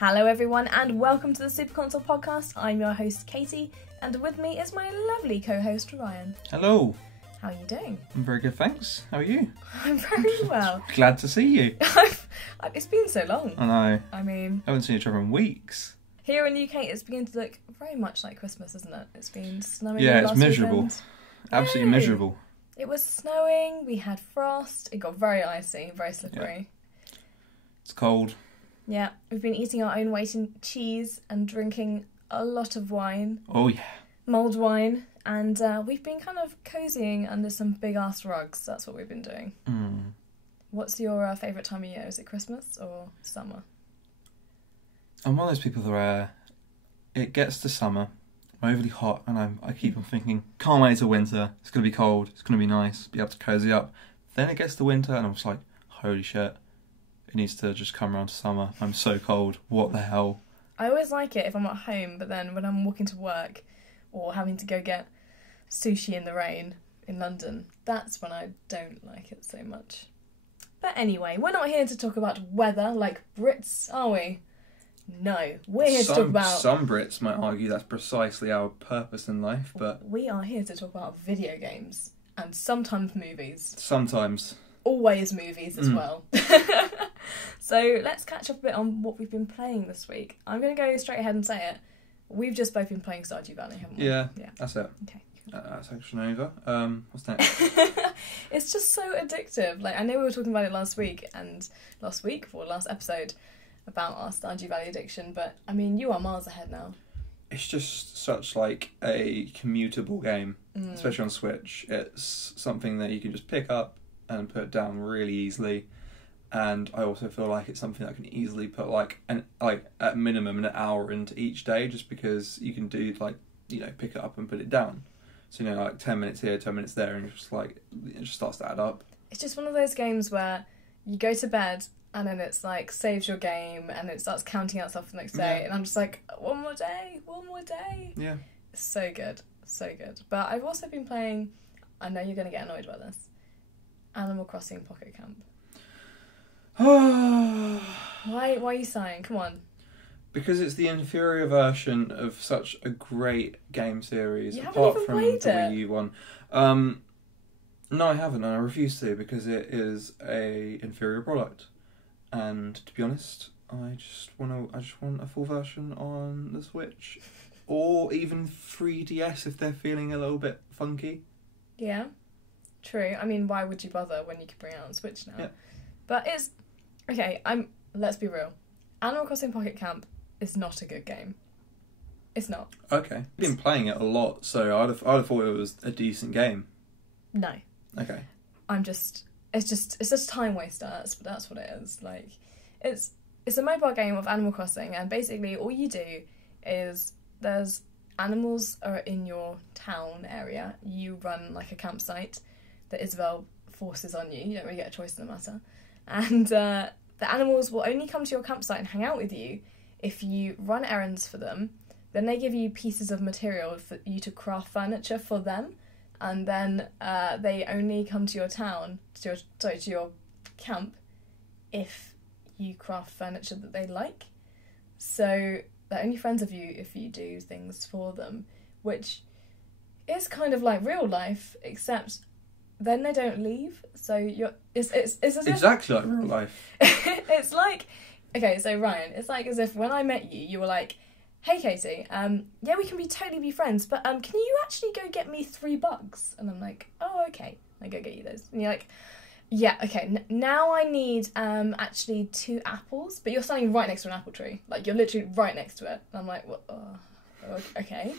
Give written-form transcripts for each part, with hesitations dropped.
Hello everyone and welcome to the Superconsole podcast. I'm your host Katy and with me is my lovely co-host Ryan. Hello. How are you doing? I'm very good, thanks. How are you? I'm very well. Glad to see you. It's been so long. I know. I mean... I haven't seen each other in weeks. Here in the UK it's beginning to look very much like Christmas, isn't it? It's been snowing Yeah, last it's miserable. weekend. Absolutely Yay. miserable. It was snowing, we had frost, it got very icy, very slippery. Yeah. It's cold. Yeah, we've been eating our own weight in cheese and drinking a lot of wine. Oh yeah. Mulled wine. And we've been kind of cozying under some big-ass rugs. That's what we've been doing. Mm. What's your favourite time of year? Is it Christmas or summer? I'm one of those people where it gets to summer, I'm overly hot, and I keep on thinking, can't wait till winter. It's going to be cold. It's going to be nice. Be able to cozy up. Then it gets to winter, and I'm just like, holy shit. It needs to just come around to summer. I'm so cold. What the hell? I always like it if I'm at home, but then when I'm walking to work or having to go get sushi in the rain in London, that's when I don't like it so much. But anyway, we're not here to talk about weather like Brits, are we? No, we're here to talk about... Some Brits might argue that's precisely our purpose in life, but... We are here to talk about video games and sometimes movies. Sometimes. Always movies as well. So let's catch up a bit on what we've been playing this week. I'm going to go straight ahead and say it. We've just both been playing Stardew Valley, haven't we? Yeah, that's it. Okay. That's action over. What's next? It's just so addictive. Like, I know we were talking about it last last episode, about our Stardew Valley addiction, but I mean, you are miles ahead now. It's just such like a commutable game, especially on Switch. It's something that you can just pick up and put down really easily. And I also feel like it's something that I can easily put at minimum an hour into each day, just because you can do pick it up and put it down. So 10 minutes here, 10 minutes there, and it's just it just starts to add up. It's just one of those games where you go to bed and then it's saves your game and it starts counting out stuff for the next day, and I'm just like, one more day. Yeah. It's so good. But I've also been playing, I know you're going to get annoyed by this, Animal Crossing Pocket Camp. Why are you sighing? Come on. Because it's the inferior version of such a great game series, you apart from the Wii U one. No, I haven't, and I refuse to, because it is a inferior product. And to be honest, I just want a full version on the Switch, or even 3DS if they're feeling a little bit funky. Yeah, true. I mean, why would you bother when you can bring it out on Switch now? Yeah. But it's okay. Let's be real. Animal Crossing Pocket Camp is not a good game. It's not. Okay. I've been playing it a lot, so I'd have thought it was a decent game. No. Okay. It's just a time waster. That's what it is. It's a mobile game of Animal Crossing, and basically all you do is there's animals are in your town area. You run a campsite that Isabel forces on you. You don't really get a choice in the matter. And the animals will only come to your campsite and hang out with you if you run errands for them. Then they give you pieces of material for you to craft furniture for them. And then they only come to your town, to your camp, if you craft furniture that they like. So they're only friends of you if you do things for them, which is kind of like real life, except then they don't leave. So it's as if, exactly like real life. It's like, okay, so Ryan, it's like as if when I met you, you were like, hey Katy, yeah, we can totally be friends, but can you actually go get me 3 bugs? And I'm like, oh, okay, I go get you those. And you're like, yeah, okay, now I need actually 2 apples, but you're standing right next to an apple tree. You're literally right next to it. And I'm like, well, okay.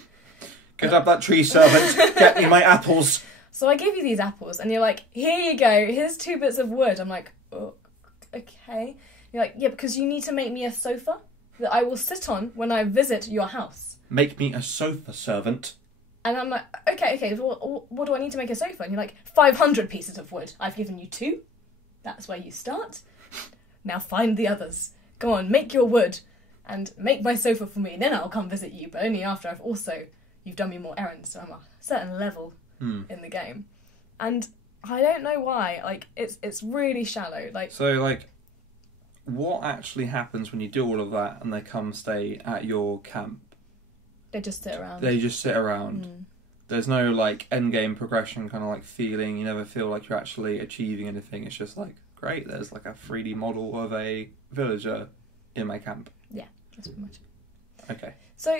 Get up that tree, servant. Get me my apples. So I give you these apples, and you're like, here you go, here's 2 bits of wood. I'm like, oh, okay. You're like, yeah, because you need to make me a sofa that I will sit on when I visit your house. Make me a sofa, servant. And I'm like, okay, what do I need to make a sofa? And you're like, 500 pieces of wood. I've given you 2. That's where you start. Now find the others. Go on, make your wood and make my sofa for me. Then I'll come visit you, but only after you've done me more errands, so I'm a certain level in the game. And I don't know why. It's really shallow. what actually happens when you do all of that and they come stay at your camp? They just sit around. They just sit around. There's no like end game progression kind of like feeling. You never feel like you're actually achieving anything. It's just like, great, there's like a 3D model of a villager in my camp. Yeah, that's pretty much it. Okay. So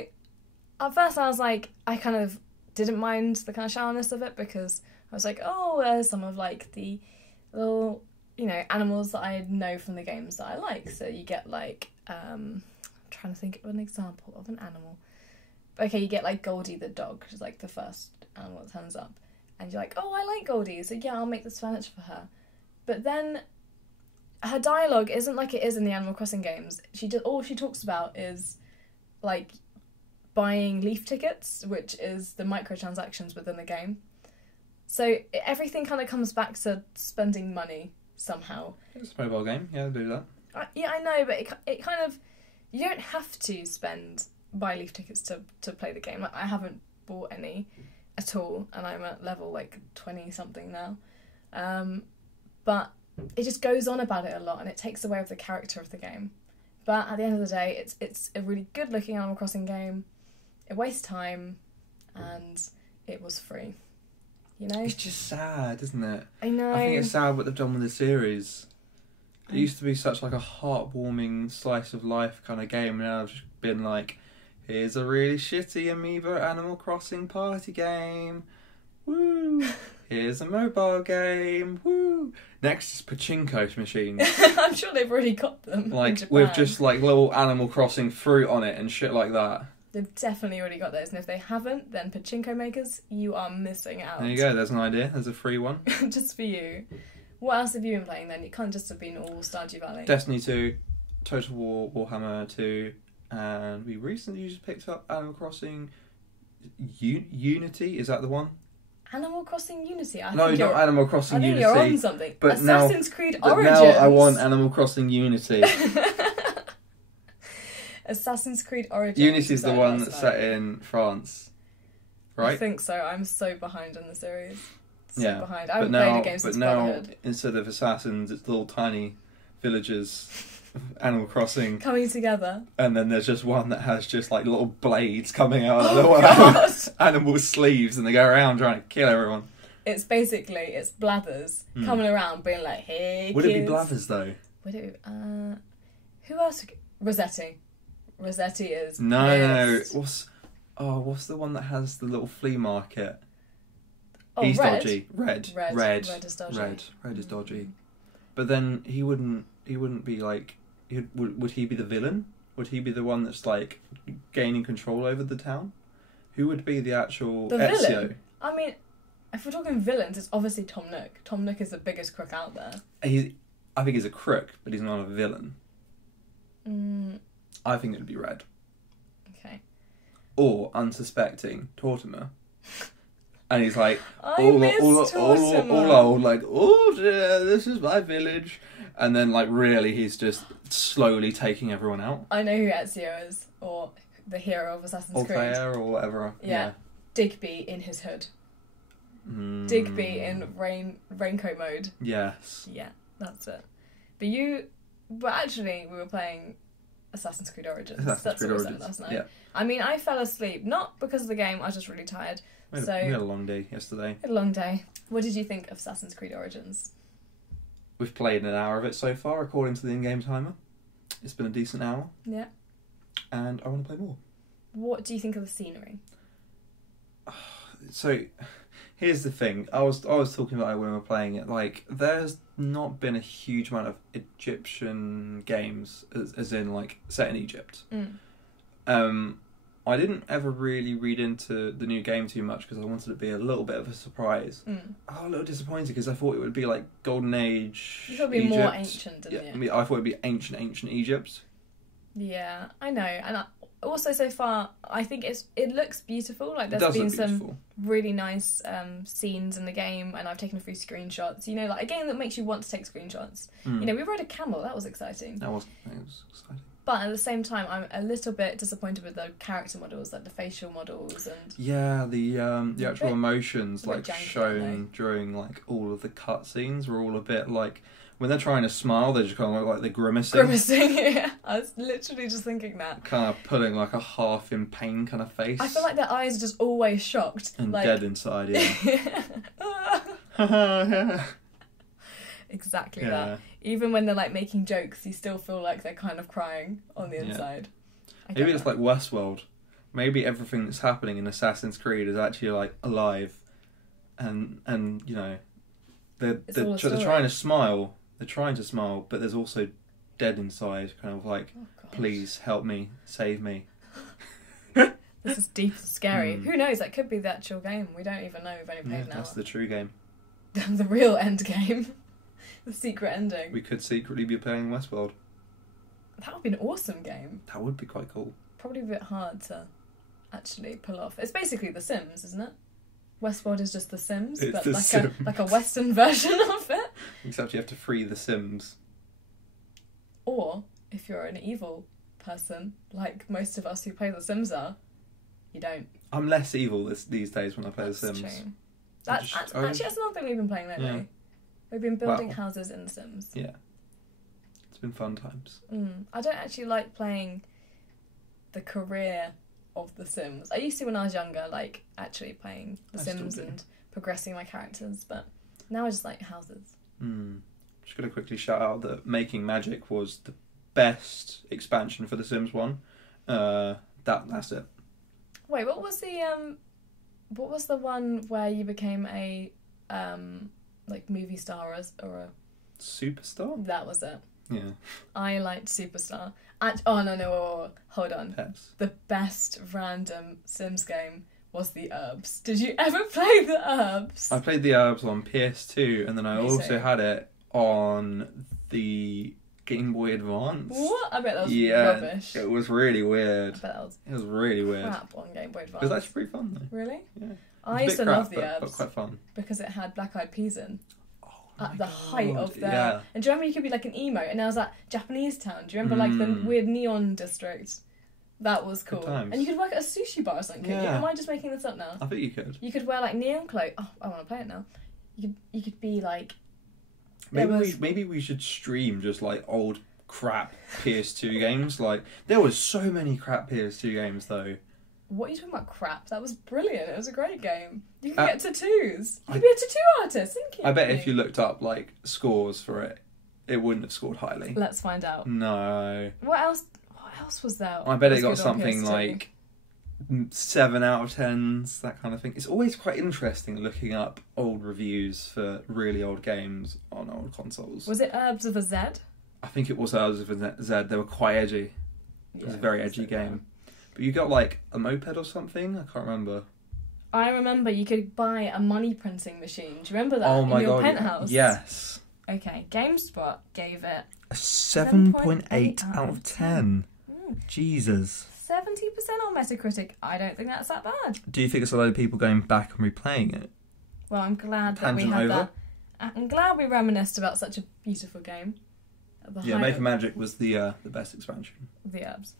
at first I was like, I kind of didn't mind the kind of shallowness of it, because I was like, oh, there's some of like the little, you know, animals that I know from the games that I like. So you get like, I'm trying to think of an example of an animal. Okay, you get like GOTY the dog, which is like the first animal that turns up. And you're like, oh, I like GOTY, so yeah, I'll make this furniture for her. But then her dialogue isn't like it is in the Animal Crossing games. All she talks about is like buying leaf tickets, which is the microtransactions within the game. So everything kind of comes back to spending money somehow. It's a mobile game, yeah, do that. Yeah, I know, but it kind of, you don't have to buy leaf tickets to play the game. Like, I haven't bought any at all, and I'm at level like 20 something now. But it just goes on about it a lot, and it takes away with the character of the game. But at the end of the day, it's a really good looking Animal Crossing game. It wastes time, and it was free. You know? It's just sad, isn't it? I know. I think it's sad what they've done with the series. It used to be such like a heartwarming slice of life kind of game, and now it's just been like, here's a really shitty Amiibo Animal Crossing party game. Woo! Here's a mobile game. Woo! Next is pachinko machines. I'm sure they've already got them. Like, with just like little Animal Crossing fruit on it and shit like that. They've definitely already got those, and if they haven't, then pachinko makers, you are missing out. There you go, there's an idea. There's a free one. Just for you. What else have you been playing then? It can't just have been all Stardew Valley. Destiny 2, Total War, Warhammer 2, and we recently just picked up Animal Crossing Unity, is that the one? Animal Crossing Unity? No, not Animal Crossing Unity. I think you're on something. But Assassin's Creed Origins. But now I want Animal Crossing Unity. Assassin's Creed Origins. Unity's the one that's set in France, right? I think so. I'm so behind on the series. Yeah, behind. I haven't played a game since Brotherhood. But now, instead of assassins, it's little tiny villagers, Animal Crossing. Coming together. And then there's just one that has just like little blades coming out of the animal sleeves, and they go around trying to kill everyone. It's Blathers coming around being like, hey, Would kids. it be Blathers though? Would it be, who else? Rossetti. Rossetti is No. What's the one that has the little flea market? Oh, He's Red. dodgy. Red is dodgy. Red is dodgy. But then he wouldn't be like, would he be the villain? Would he be the one that's like gaining control over the town? Who would be the actual Ezio? Villain? I mean, if we're talking villains, it's obviously Tom Nook. Tom Nook is the biggest crook out there. I think he's a crook, but he's not a villain. I think it'd be Red. Okay. Or unsuspecting Tortimer. And he's like, all old, like, oh dear, this is my village. And then, like, really, he's just slowly taking everyone out. I know who Ezio is, or the hero of Assassin's Creed. Altair or whatever. Yeah. Digby in his hood. Digby in raincoat mode. Yes. Yeah, that's it. But actually, we were playing Assassin's Creed Origins. That's what we said last night. Yeah. I mean, I fell asleep, not because of the game, I was just really tired. We had a long day yesterday. A long day. What did you think of Assassin's Creed Origins? We've played an hour of it so far, according to the in-game timer. It's been a decent hour. Yeah. And I want to play more. What do you think of the scenery? So, here's the thing. I was talking about it when we were playing it. Like, there's not been a huge amount of Egyptian games, as in, like, set in Egypt. I didn't ever really read into the new game too much because I wanted it to be a little bit of a surprise. I was a little disappointed because I thought it would be like Golden Age. You thought it would be more ancient, didn't you? I mean, I thought it would be ancient Egypt. Yeah, I know. And also, so far, I think it looks beautiful. Like, there's been some really nice scenes in the game, and I've taken a few screenshots. You know, like a game that makes you want to take screenshots. You know, we rode a camel. That was exciting. That was exciting. But at the same time, I'm a little bit disappointed with the character models, like the facial models and... Yeah, the actual emotions, like, shown during, like, all of the cutscenes were all a bit, like... When they're trying to smile, they just kind of look like they're grimacing. Grimacing, yeah. I was literally just thinking that. Kind of putting like a half in pain kind of face. I feel like their eyes are just always shocked. And like... dead inside, yeah. Exactly that. Even when they're like making jokes, you still feel like they're kind of crying on the inside. Maybe it's like Westworld. Maybe everything that's happening in Assassin's Creed is actually like alive, and you know, they're trying to smile. They're trying to smile, but there's also dead inside, kind of like, please help me, save me. This is deep and scary. Who knows? That could be the actual game. We don't even know. We've only played an hour. That's the true game. The real end game. The secret ending. We could secretly be playing Westworld. That would be an awesome game. That would be quite cool. Probably a bit hard to actually pull off. It's basically The Sims, isn't it? Westworld is just The Sims, It's but The Sims. like a Western version of it. Except you have to free the Sims. Or, if you're an evil person, like most of us who play The Sims are, you don't. I'm less evil these days when I play That's The Sims. True. Actually, that's another thing we've been playing lately. Yeah. We've been building houses in The Sims. Yeah. It's been fun times. I don't actually like playing the career of The Sims. I used to when I was younger, like actually playing The Sims and progressing my characters, but now I just like houses. Just going to quickly shout out that Making Magic was the best expansion for The Sims 1. That's it. Wait, what was the one where you became a like movie star or a Superstar? That was it. Yeah. I liked Superstar. No, hold on. Peps. The best random Sims game was the Urbz. Did you ever play the Urbz? I played the Urbz on PS2, and then I also had it on the Game Boy Advance. What? I bet that was rubbish. It was really weird. I bet that was It was really weird. crap on Game Boy Advance. It was actually pretty fun though. Really? Yeah. I used to love the Urbz. But quite fun. Because it had Black Eyed Peas in. At the height of their... Yeah. And do you remember you could be like an emo, and there was that Japanese town? Do you remember like the weird neon district? That was cool. And you could work at a sushi bar or something, couldn't you? Am I just making this up now? I think you could. You could wear like neon clothes. Oh, I want to play it now. You could be like... Maybe we should stream just like old crap PS2 games. Like, there was so many crap PS2 games though. What are you talking about, crap? That was brilliant. It was a great game. You can get tattoos. You could be a tattoo artist, didn't you? I bet if you looked up like scores for it, it wouldn't have scored highly. Let's find out. No. What else was there? I bet it got something like 7 out of 10s, that kind of thing. It's always quite interesting looking up old reviews for really old games on old consoles. Was it Urbz with a Z? I think it was Urbz with a Z. They were quite edgy. It was a very edgy game. But you got like a moped or something? I can't remember. I remember you could buy a money printing machine. Do you remember that in your penthouse? Yes. Okay, GameSpot gave it a 7.8 out of 10. Jesus. 70% on Metacritic. I don't think that's that bad. Do you think it's a lot of people going back and replaying it? Well, I'm glad that we had that. I'm glad we reminisced about such a beautiful game. Making Magic was the best expansion. The Urbz.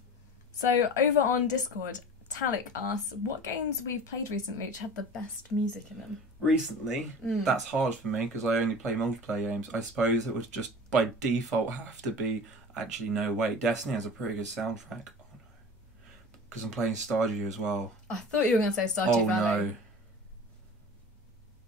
So over on Discord, Talik asks what games we've played recently which have the best music in them. Recently? That's hard for me because I only play multiplayer games. I suppose it would just by default have to be... Actually, no, wait. Destiny has a pretty good soundtrack. Oh no. Because I'm playing Stardew as well. I thought you were going to say Stardew Valley. No.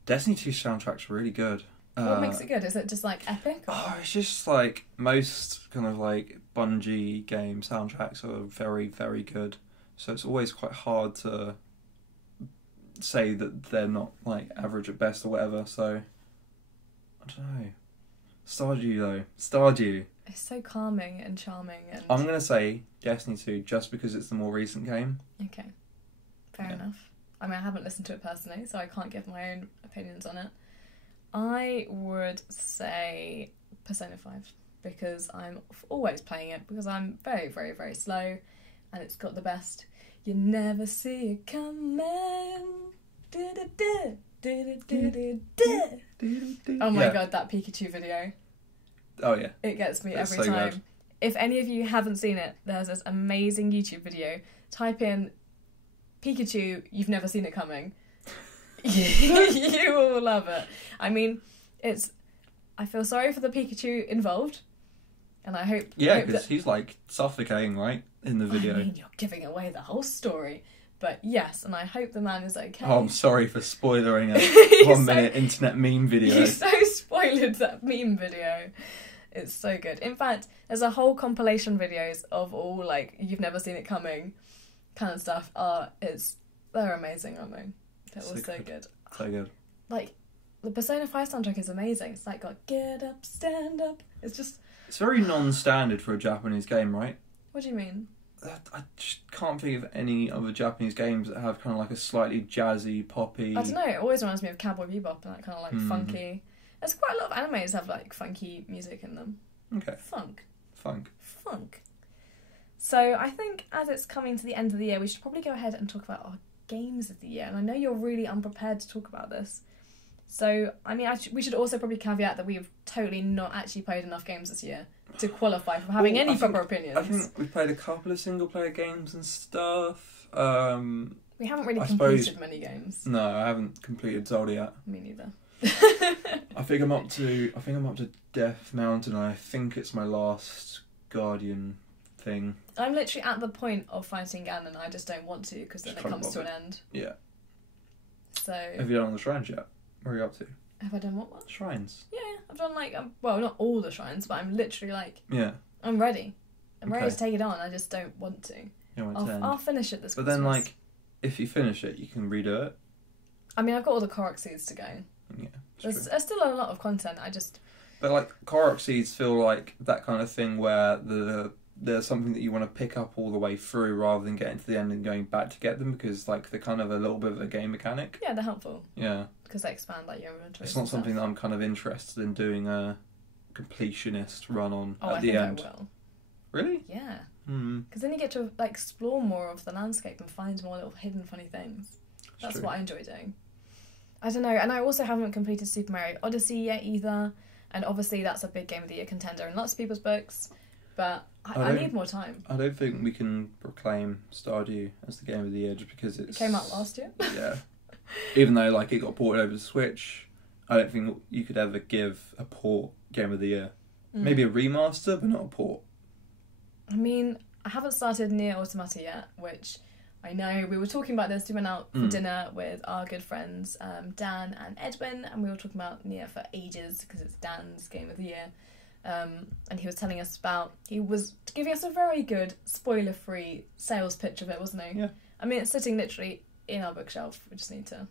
Destiny 2's soundtrack's really good. What makes it good? Is it just like epic? Or? Oh, it's just like most kind of like Bungie game soundtracks are very, very good. So it's always quite hard to say that they're not like average at best or whatever. So I don't know. Stardew though. Stardew. It's so calming and charming. And I'm going to say Destiny 2 just because it's the more recent game. Okay. Fair enough. I mean, I haven't listened to it personally, so I can't give my own opinions on it. I would say Persona 5 because I'm always playing it because I'm very, very, very slow and it's got the best. You never see it coming. Oh my god, that Pikachu video. Oh yeah. It gets me every time. Good. If any of you haven't seen it, there's this amazing YouTube video. Type in Pikachu, you've never seen it coming. You will love it. I mean, I feel sorry for the Pikachu involved, and I hope... Yeah, because he's, like, suffocating, right, in the video. I mean, you're giving away the whole story. But yes, and I hope the man is okay. Oh, I'm sorry for spoilering a 1 minute internet meme video. You so spoiled that meme video. It's so good. In fact, there's a whole compilation videos of all, like, you've never seen it coming kind of stuff. They're amazing, aren't they? They're all so good. So good. Like, the Persona 5 soundtrack is amazing. It's like, got get up, stand up. It's just... It's very non-standard for a Japanese game, right? What do you mean? I just can't think of any other Japanese games that have kind of like a slightly jazzy, poppy... I don't know, it always reminds me of Cowboy Bebop and that kind of like funky... There's quite a lot of animes have like funky music in them. Okay. Funk. Funk. So I think as it's coming to the end of the year, we should probably go ahead and talk about our games of the year. And I know you're really unprepared to talk about this. So, I mean, we should also probably caveat that we've totally not actually played enough games this year to qualify for having any proper opinions. I think we've played a couple of single-player games and stuff. We haven't really completed many games. No, I haven't completed Zelda yet. Me neither. I think I'm up to Death Mountain, and I think it's my last Guardian thing. I'm literally at the point of fighting Ganon. I just don't want to because then it comes to an end. Yeah. So. Have you done all the shrines yet? Where are you up to? Have I done what? Shrines. Yeah, I've done like well, not all the shrines, but I'm literally like. Yeah. I'm ready. I'm ready to take it on. I just don't want to. I'll finish it this Christmas. But then, like, if you finish it, you can redo it. I mean, I've got all the Korok seeds to go. Yeah. There's still a lot of content. But like Korok seeds feel like that kind of thing where there's something that you want to pick up all the way through rather than getting to the end and going back to get them, because like they're kind of a little bit of a game mechanic. Yeah, they're helpful. Yeah. Because they expand like your inventory. It's not something that I'm kind of interested in doing a completionist run on at the end. I will. Really? Yeah. Because then you get to like explore more of the landscape and find more little hidden funny things. That's what I enjoy doing. I don't know, and I also haven't completed Super Mario Odyssey yet either, and obviously that's a big Game of the Year contender in lots of people's books, but I need more time. I don't think we can proclaim Stardew as the Game of the Year just because it came out last year. Yeah. Even though like it got ported over to Switch, I don't think you could ever give a port Game of the Year. Maybe a remaster, but not a port. I mean, I haven't started Nier Automata yet, which... I know, we were talking about this. We went out for dinner with our good friends Dan and Edwin, and we were talking about Nier for ages because it's Dan's Game of the Year. And he was telling us he was giving us a very good spoiler-free sales pitch of it, wasn't he? Yeah. I mean, it's sitting literally in our bookshelf. We just need to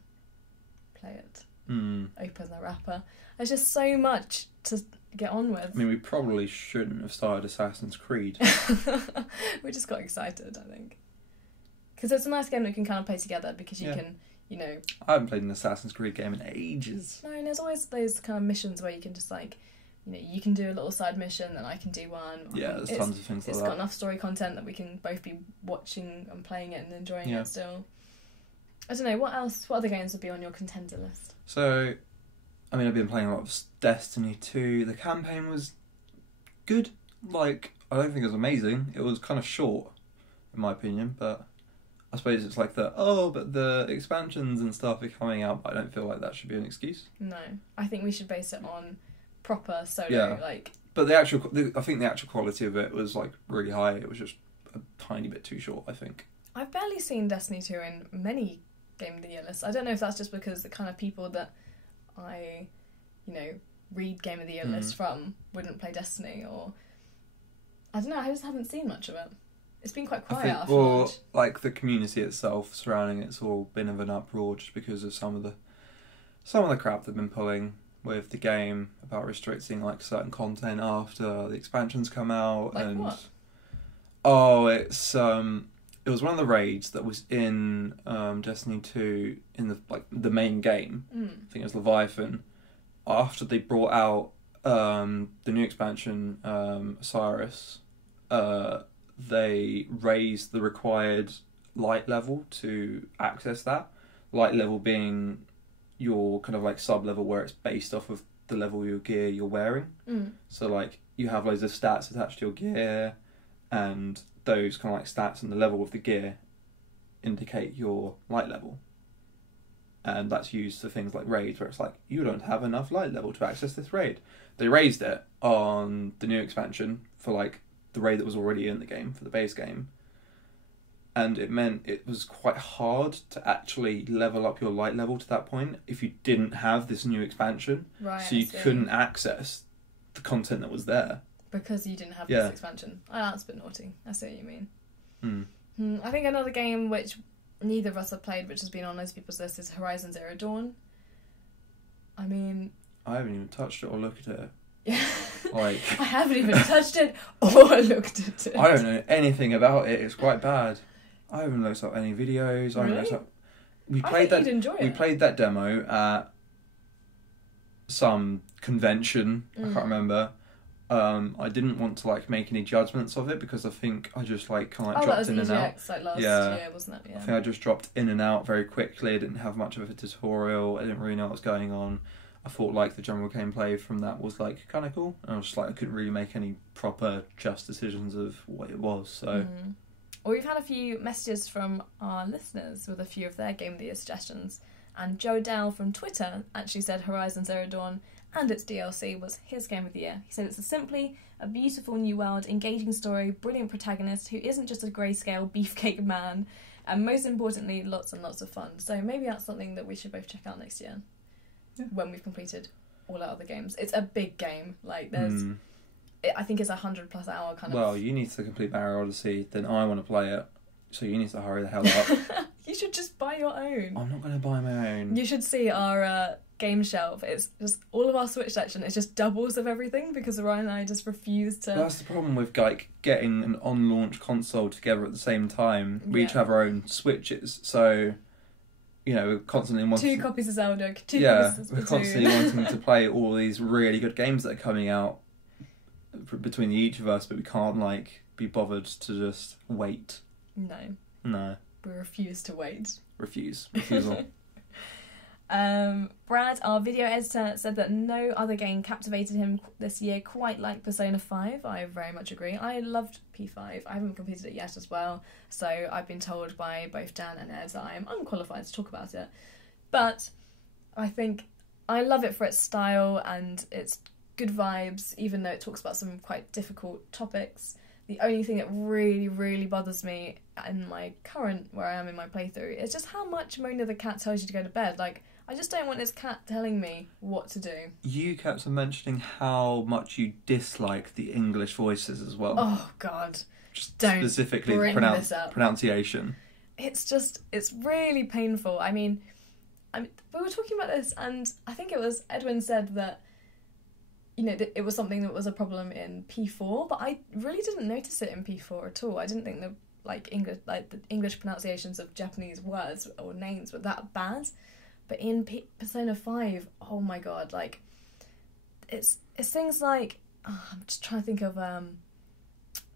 play it, open the wrapper. There's just so much to get on with. I mean, we probably shouldn't have started Assassin's Creed. We just got excited, I think. Because it's a nice game that you can kind of play together because you can, I haven't played an Assassin's Creed game in ages. No, and there's always those kind of missions where you can just like, you can do a little side mission and I can do one. Yeah, there's tons of things like that. It's got enough story content that we can both be watching and playing it and enjoying it still. I don't know, what other games would be on your contender list? So, I mean, I've been playing a lot of Destiny 2. The campaign was good. Like, I don't think it was amazing. It was kind of short, in my opinion, but... I suppose it's like but the expansions and stuff are coming out, but I don't feel like that should be an excuse. No. I think we should base it on proper solo, But I think the actual quality of it was, like, really high. It was just a tiny bit too short, I think. I've barely seen Destiny 2 in many Game of the Year lists. I don't know if that's just because the kind of people that I, read Game of the Year lists from wouldn't play Destiny, or... I don't know, I just haven't seen much of it. It's been quite quiet after launch. Like the community itself surrounding it's all been of an uproar just because of some of the crap they've been pulling with the game about restricting like certain content after the expansions come out. Like what? Oh, it was one of the raids that was in Destiny 2 in the main game. I think it was Leviathan. After they brought out the new expansion, Osiris, they raised the required light level to access that. Light level being your kind of like sub-level where it's based off of the level of your gear you're wearing. So like you have loads of stats attached to your gear, and those kind of like stats and the level of the gear indicate your light level. And that's used for things like raids, where it's like, you don't have enough light level to access this raid. They raised it on the new expansion for like the raid that was already in the game, for the base game. And it meant it was quite hard to actually level up your light level to that point if you didn't have this new expansion. Right. So you couldn't access the content that was there. Because you didn't have this expansion. Oh, that's a bit naughty. I see what you mean. I think another game which neither of us have played, which has been on most people's list, is Horizon Zero Dawn. I mean... I haven't even touched it or looked at it. Yeah. Like... I haven't even touched it or looked at it. I don't know anything about it. It's quite bad. I haven't looked up any videos. I haven't looked up... We played you'd enjoy it. We played that demo at some convention. I can't remember. I didn't want to like make any judgments of it because I think I just like kind of dropped in and out. Like last year, wasn't it? Yeah. I think I just dropped in and out very quickly. I didn't have much of a tutorial. I didn't really know what was going on. I thought like the general gameplay from that was like kind of cool. And I was just like, I couldn't really make any proper just decisions of what it was. So. Well, we've had a few messages from our listeners with a few of their Game of the Year suggestions. And Joe Dell from Twitter actually said Horizon Zero Dawn and its DLC was his Game of the Year. He said it's simply a beautiful new world, engaging story, brilliant protagonist who isn't just a grayscale beefcake man, and most importantly, lots and lots of fun. So maybe that's something that we should both check out next year when we've completed all our other games. It's a big game. Like, there's... I think it's 100+ hour kind of... Well, you need to complete Mario Odyssey, then I want to play it, so you need to hurry the hell up. You should just buy your own. I'm not going to buy my own. You should see our game shelf. It's just all of our Switch section. It's just doubles of everything because Ryan and I just refuse to... Well, that's the problem with like getting an on-launch console together at the same time. We each have our own Switches, so... You know, we're constantly wanting... 2 copies of Zelda, 2 copies of Splatoon. We're constantly wanting to play all these really good games that are coming out between each of us, but we can't like be bothered to just wait. No, we refuse to wait. Refusal. Brad, our video editor, said that no other game captivated him this year quite like Persona 5. I very much agree. I loved P5. I haven't completed it yet as well, so I've been told by both Dan and Ed that I am unqualified to talk about it. But I think I love it for its style and its good vibes, even though it talks about some quite difficult topics. The only thing that really, really bothers me in my current, where I am in my playthrough, is just how much Mona the cat tells you to go to bed. Like, I just don't want this cat telling me what to do. You kept on mentioning how much you dislike the English voices as well. Oh, God. Just don't specifically pronunciation. It's really painful. I mean, we were talking about this, and I think it was Edwin said that, you know, it was something that was a problem in P4, but I really didn't notice it in P4 at all. I didn't think the English pronunciations of Japanese words or names were that bad. But in Persona 5, oh my god, like, it's things like... I'm just trying to think of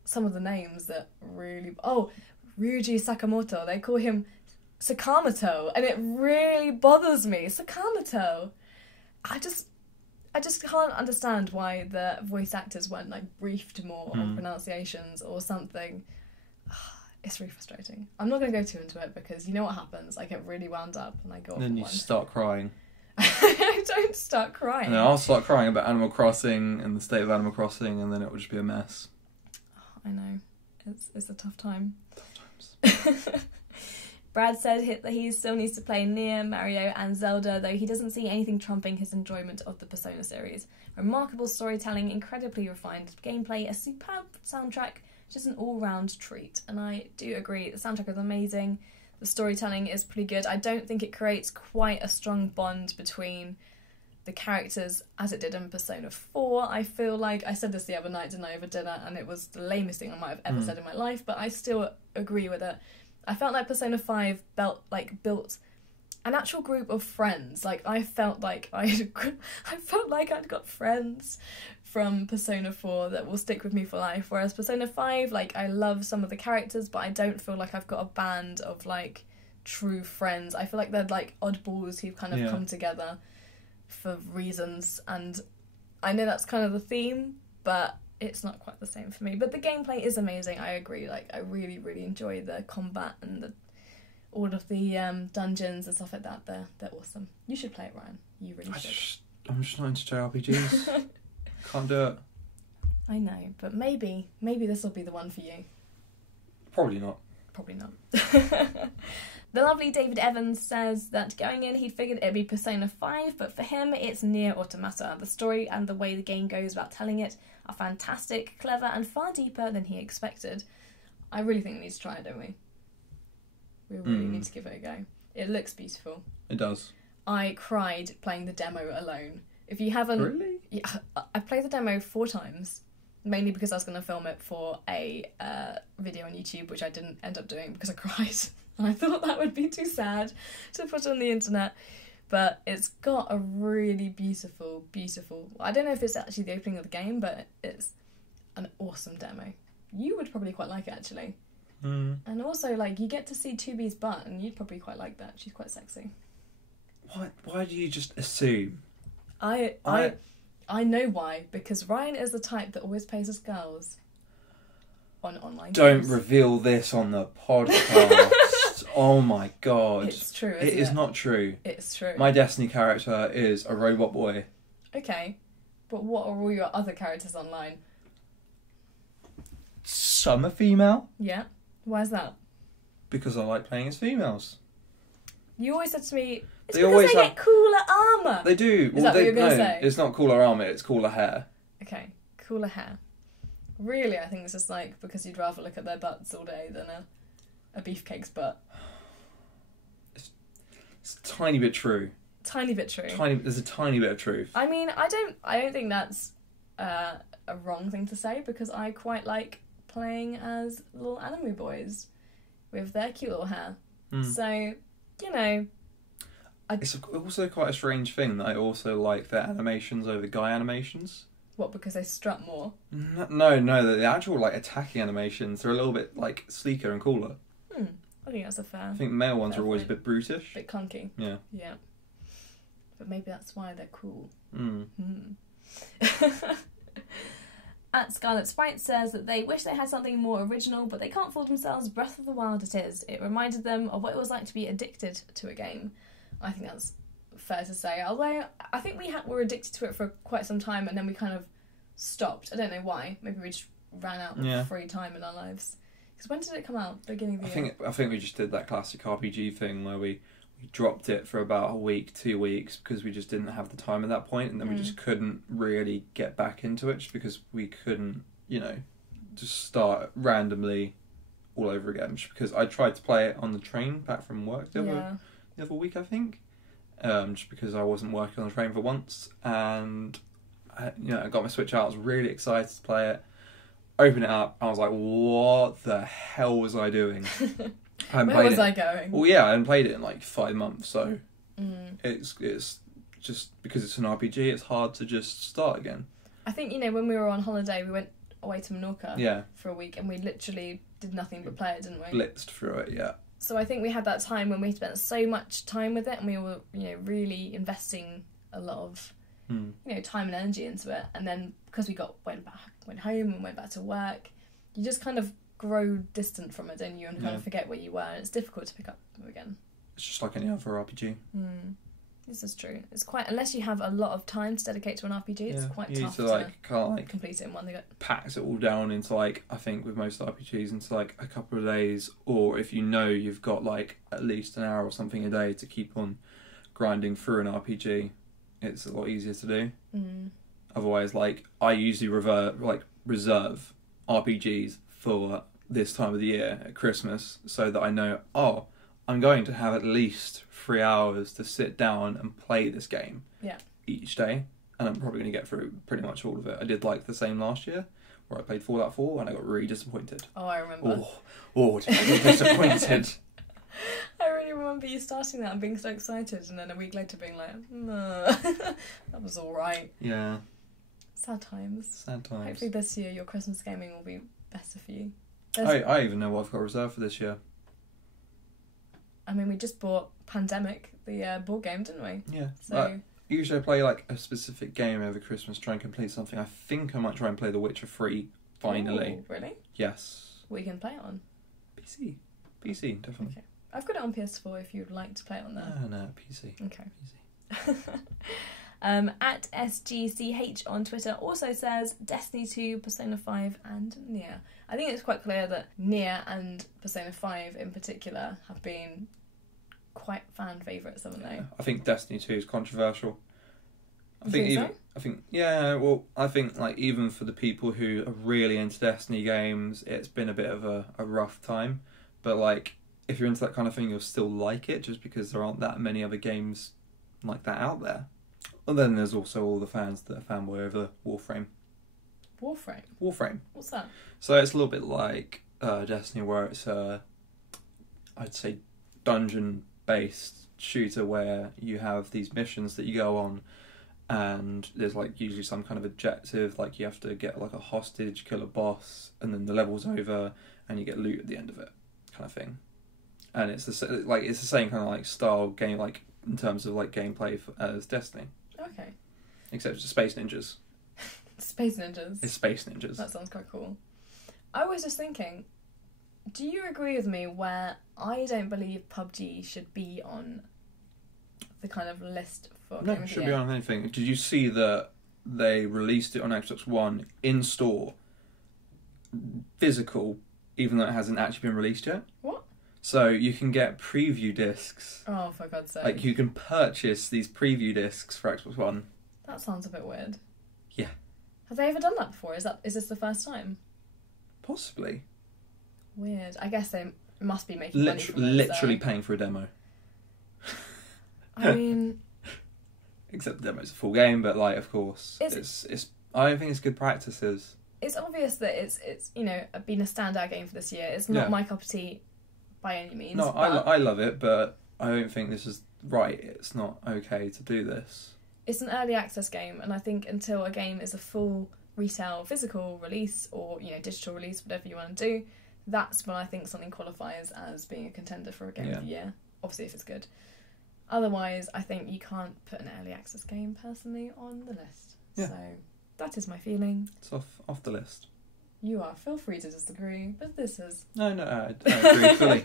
some of the names that really... Oh, Ryuji Sakamoto, they call him Sakamoto, and it really bothers me. Sakamoto! I just can't understand why the voice actors weren't, like, briefed more on pronunciations or something. It's really frustrating. I'm not going to go too into it because you know what happens. I get really wound up and I go off. Then you start crying. I don't start crying. No, I'll start crying about Animal Crossing and the state of Animal Crossing, and then it will just be a mess. I know. It's a tough time. Tough times. Brad said that he still needs to play Nier, Mario and Zelda, though he doesn't see anything trumping his enjoyment of the Persona series. Remarkable storytelling, incredibly refined gameplay, a superb soundtrack, just an all-round treat. And I do agree, the soundtrack is amazing, the storytelling is pretty good. I don't think it creates quite a strong bond between the characters as it did in Persona 4. I feel like, I said this the other night, didn't I, over dinner, and it was the lamest thing I might have ever said in my life, but I still agree with it. I felt like Persona 5 built an actual group of friends. Like, I felt like I'd got friends from Persona 4 that will stick with me for life. Whereas Persona 5, like, I love some of the characters, but I don't feel like I've got a band of, like, true friends. I feel like they're, like, oddballs who've kind of come together for reasons. And I know that's kind of the theme, but it's not quite the same for me. But the gameplay is amazing, I agree. Like, I really, really enjoy the combat and all of the dungeons and stuff like that. They're awesome. You should play it, Ryan. You really should. I'm just not into JRPGs. Can't do it. I know, but maybe this will be the one for you. Probably not. Probably not. The lovely David Evans says that going in, he'd figured it'd be Persona 5, but for him, it's Nier Automata. The story and the way the game goes about telling it are fantastic, clever, and far deeper than he expected. I really think we need to try it, don't we? We really need to give it a go. It looks beautiful. It does. I cried playing the demo alone. If you haven't... Really? Yeah, I played the demo 4 times. Mainly because I was going to film it for a video on YouTube, which I didn't end up doing because I cried. And I thought that would be too sad to put on the internet. But it's got a really beautiful... I don't know if it's actually the opening of the game, but it's an awesome demo. You would probably quite like it, actually. Mm. And also, like, you get to see 2B's butt, and you'd probably quite like that. She's quite sexy. Why do you just assume? I know why, because Ryan is the type that always plays as girls on online games. Don't reveal this on the podcast. Oh my god. It's true, isn't It is not true. It's true. My Destiny character is a robot boy. Okay, but what are all your other characters online? Some are female. Yeah? Why is that? Because I like playing as females. You always said to me, it's They because always they get cooler armour. They do. Is that what you're going to say? It's not cooler armour, it's cooler hair. Okay, cooler hair. Really, I think it's just like because you'd rather look at their butts all day than a beefcake's butt. It's a tiny bit true. Tiny bit true. There's a tiny bit of truth. I mean, I don't think that's a wrong thing to say, because I quite like playing as little anime boys with their cute little hair. So, you know... It's also quite a strange thing that I also like their animations over guy animations. What, because they strut more? No, the actual like attacking animations are a little bit like sleeker and cooler. I think that's a fair... I think male ones are always a bit brutish. A bit clunky. Yeah. Yeah. But maybe that's why they're cool. At Scarlet Sprite says that they wish they had something more original, but they can't fool themselves. Breath of the Wild it is. It reminded them of what it was like to be addicted to a game. I think that's fair to say. Although, I think we were addicted to it for quite some time, and then we kind of stopped. I don't know why. Maybe we just ran out of free time in our lives. Because when did it come out? Beginning of the year? I think we just did that classic RPG thing where we dropped it for about a week, 2 weeks, because we just didn't have the time at that point, and then we just couldn't really get back into it, just because we couldn't, just start randomly all over again. Just because I tried to play it on the train back from work the other week, I think, just because I wasn't working on the train for once, and I got my Switch out. I was really excited to play it. Open it up, I was like, what the hell was I doing? Where was I going? Well, yeah, I hadn't played it in like 5 months, so it's just because it's an RPG, it's hard to just start again. I think, when we were on holiday, we went away to Menorca for a week, and we literally did nothing but play it, didn't we? Blitzed through it, yeah. So I think we had that time when we spent so much time with it, and we were, really investing a lot of, time and energy into it. And then because we went home and went back to work, you just kind of grow distant from it, don't you, and kind of forget where you were, and it's difficult to pick up again. It's just like any other RPG. This is true. It's quite, unless you have a lot of time to dedicate to an RPG, it's quite tough to complete it in one go. Packs it all down into I think with most RPGs, into a couple of days, or if you've got at least an hour or something a day to keep on grinding through an RPG, it's a lot easier to do. Otherwise, I usually reserve RPGs for this time of the year at Christmas, so that I know, I'm going to have at least 3 hours to sit down and play this game each day, and I'm probably going to get through pretty much all of it. I did the same last year, where I played Fallout 4, and I got really disappointed. Oh, I remember. Disappointed. I really remember you starting that and being so excited, and then a week later being like, no, that was alright. Yeah. Sad times. Hopefully this year your Christmas gaming will be better for you. I even know what I've got reserved for this year. I mean, we just bought Pandemic, the board game, didn't we? Yeah. So usually I play a specific game over Christmas, try and complete something. I think I might try and play The Witcher 3, finally. Ooh, really? Yes. What are you going to play it on? PC, definitely. Okay. I've got it on PS4 if you'd like to play it on there. No, PC. Okay. PC. At SGCH on Twitter also says Destiny 2, Persona 5 and Nier. I think it's quite clear that Nier and Persona 5 in particular have been quite fan favourites, haven't they? I think Destiny 2 is controversial. I think like even for the people who are really into Destiny games, it's been a bit of a rough time. But like, if you're into that kind of thing, you'll still like it just because there aren't that many other games like that out there. And then there's also all the fans that are fanboy over Warframe. Warframe. What's that? So it's a little bit like Destiny, where it's I'd say dungeon-based shooter where you have these missions that you go on, and there's like usually some kind of objective, like you have to get like a hostage, kill a boss, and then the level's over, and you get loot at the end of it, kind of thing. And it's the same kind of like style game, like in terms of like gameplay as Destiny. Okay. Except it's Space Ninjas. Space Ninjas. It's Space Ninjas. That sounds quite cool. I was just thinking, do you agree with me where I don't believe PUBG should be on the kind of list for No, Game it of the should Year? be on anything. Did you see that they released it on Xbox One in store, physical, even though it hasn't actually been released yet? What? So you can get preview discs. Oh, for God's sake. Like, you can purchase these preview discs for Xbox One. That sounds a bit weird. Yeah. Have they ever done that before? Is this the first time? Possibly. Weird. I guess they must be making money from it, literally so. paying for a demo. I mean... Except the demo's a full game, but, like, of course, it's I don't think it's good practices. It's obvious that it's you know, been a standout game for this year. It's not my cup of tea by any means. No, I love it, but I don't think this is right. It's not okay to do this. It's an early access game, and I think until a game is a full retail physical release or, you know, digital release, whatever you want to do, that's when I think something qualifies as being a contender for a Game of the Year. Obviously, if it's good. Otherwise, I think you can't put an early access game, personally, on the list. Yeah. So, that is my feeling. It's off the list. You are. Feel free to disagree, but this is... No, I agree fully.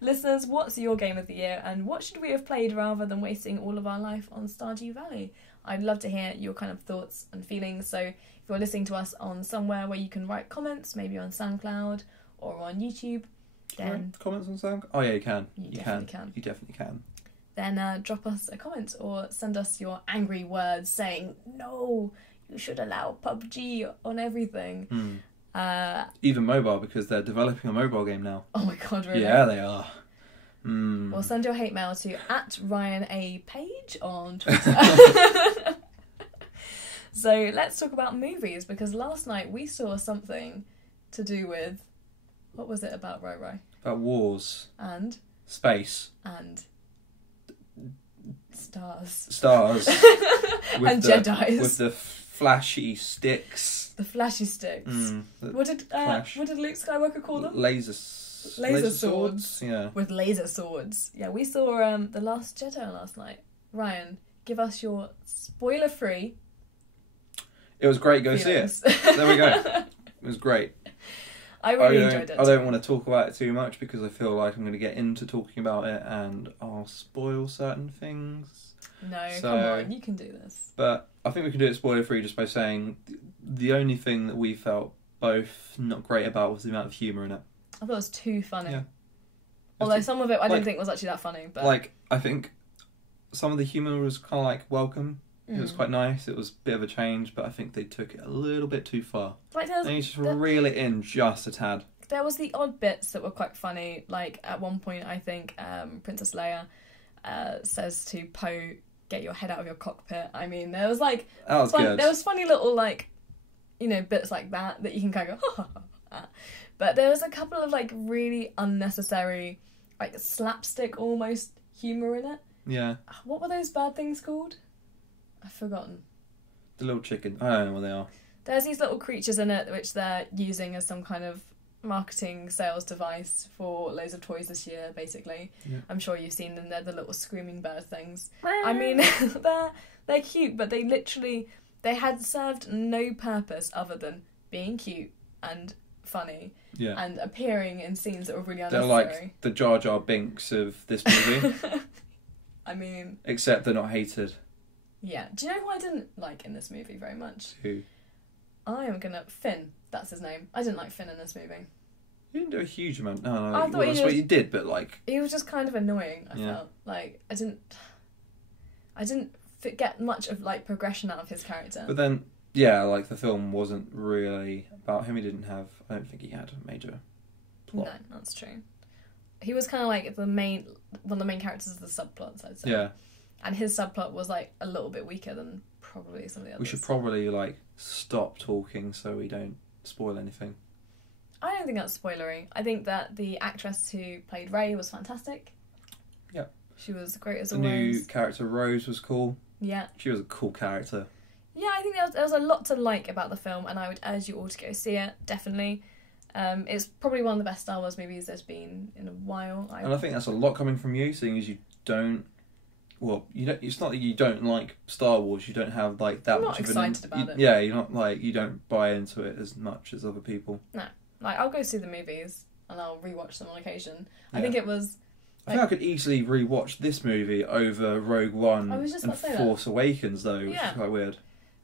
Listeners, what's your Game of the Year, and what should we have played rather than wasting all of our life on Stardew Valley? I'd love to hear your kind of thoughts and feelings, so if you're listening to us on somewhere where you can write comments, maybe on SoundCloud or on YouTube, then... Comments on SoundCloud? Oh yeah, you can. You definitely can. You definitely can. Then drop us a comment or send us your angry words saying, no, you should allow PUBG on everything. Even mobile, because they're developing a mobile game now. Oh my God, really? Yeah, they are. Well, send your hate mail to @RyanAPage on Twitter. So let's talk about movies, because last night we saw something to do with... What was it about, Rai? About wars. And? Space. And? Stars. And Jedis. With the flashy sticks. The flashy sticks. What did Luke Skywalker call them? Laser swords. Yeah. With laser swords. Yeah, we saw The Last Jedi last night. Ryan, give us your spoiler-free... It was great, go see it. There we go. It was great. I really enjoyed it. I don't want to talk about it too much because I feel like I'm going to get into talking about it and I'll spoil certain things. No, come on, you can do this. But I think we can do it spoiler-free just by saying the only thing that we felt both not great about was the amount of humour in it. I thought it was too funny. Yeah. Although some of it I didn't think was actually that funny. But like, I think some of the humour was kind of like welcome. It was quite nice. It was a bit of a change, but I think they took it a little bit too far. Like they need to reel it in just a tad. There was the odd bits that were quite funny. Like at one point, I think Princess Leia says to Poe, "Get your head out of your cockpit." I mean, there was like good. There was funny little like, you know, bits like that you can kind of go, ha ha ha. But there was a couple of like really unnecessary, like slapstick almost humour in it. Yeah. What were those bad things called? I've forgotten. The little chicken. I don't know what they are. There's these little creatures in it which they're using as some kind of marketing sales device for loads of toys this year, basically. Yeah. I'm sure you've seen them. They're the little screaming bird things. I mean, they're cute, but they had served no purpose other than being cute and funny. Yeah. and appearing in scenes that were really They're unnecessary. like the Jar Jar Binks of this movie. I mean... Except they're not hated. Yeah. Do you know who I didn't like in this movie very much? Who? I am gonna... Finn. That's his name. I didn't like Finn in this movie. You didn't do a huge amount. No, I thought that's what you did, but like... He was just kind of annoying, I Yeah. felt. Like, I didn't get much of, like, progression out of his character. But then, yeah, like, the film wasn't really about him. I don't think he had a major plot. No, that's true. He was kind of like one of the main characters of the subplots, I'd say. Yeah. And his subplot was, like, a little bit weaker than probably some of the others. We should probably, like, stop talking so we don't spoil anything. I don't think that's spoilery. I think that the actress who played Rey was fantastic. Yeah. She was great as The always. new character, Rose, was cool. Yeah. She was a cool character. Yeah, I think there was a lot to like about the film, and I would urge you all to go see it, definitely. It's probably one of the best Star Wars movies there's been in a while. And I think that's a lot coming from you, seeing as you don't... Well, you don't. It's not that you don't like Star Wars. You don't have like that I'm much not of an... excited about it. Yeah, you're not like... You don't buy into it as much as other people. No. Like, I'll go see the movies, and I'll rewatch them on occasion. Yeah. I think it was... I think I could easily rewatch this movie over Rogue One I was just and about to say Force Awakens, though, which Yeah. is quite weird.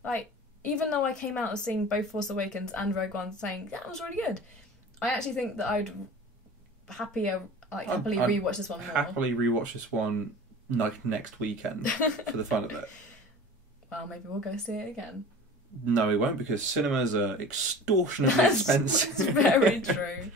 Like, even though I came out of seeing both Force Awakens and Rogue One saying, yeah, it was really good, I actually think that I'd happily I'd rewatch this one more. Happily rewatch this one like next weekend for the fun of it. Well, maybe we'll go see it again. No, we won't, because cinemas are extortionately expensive. That's very true.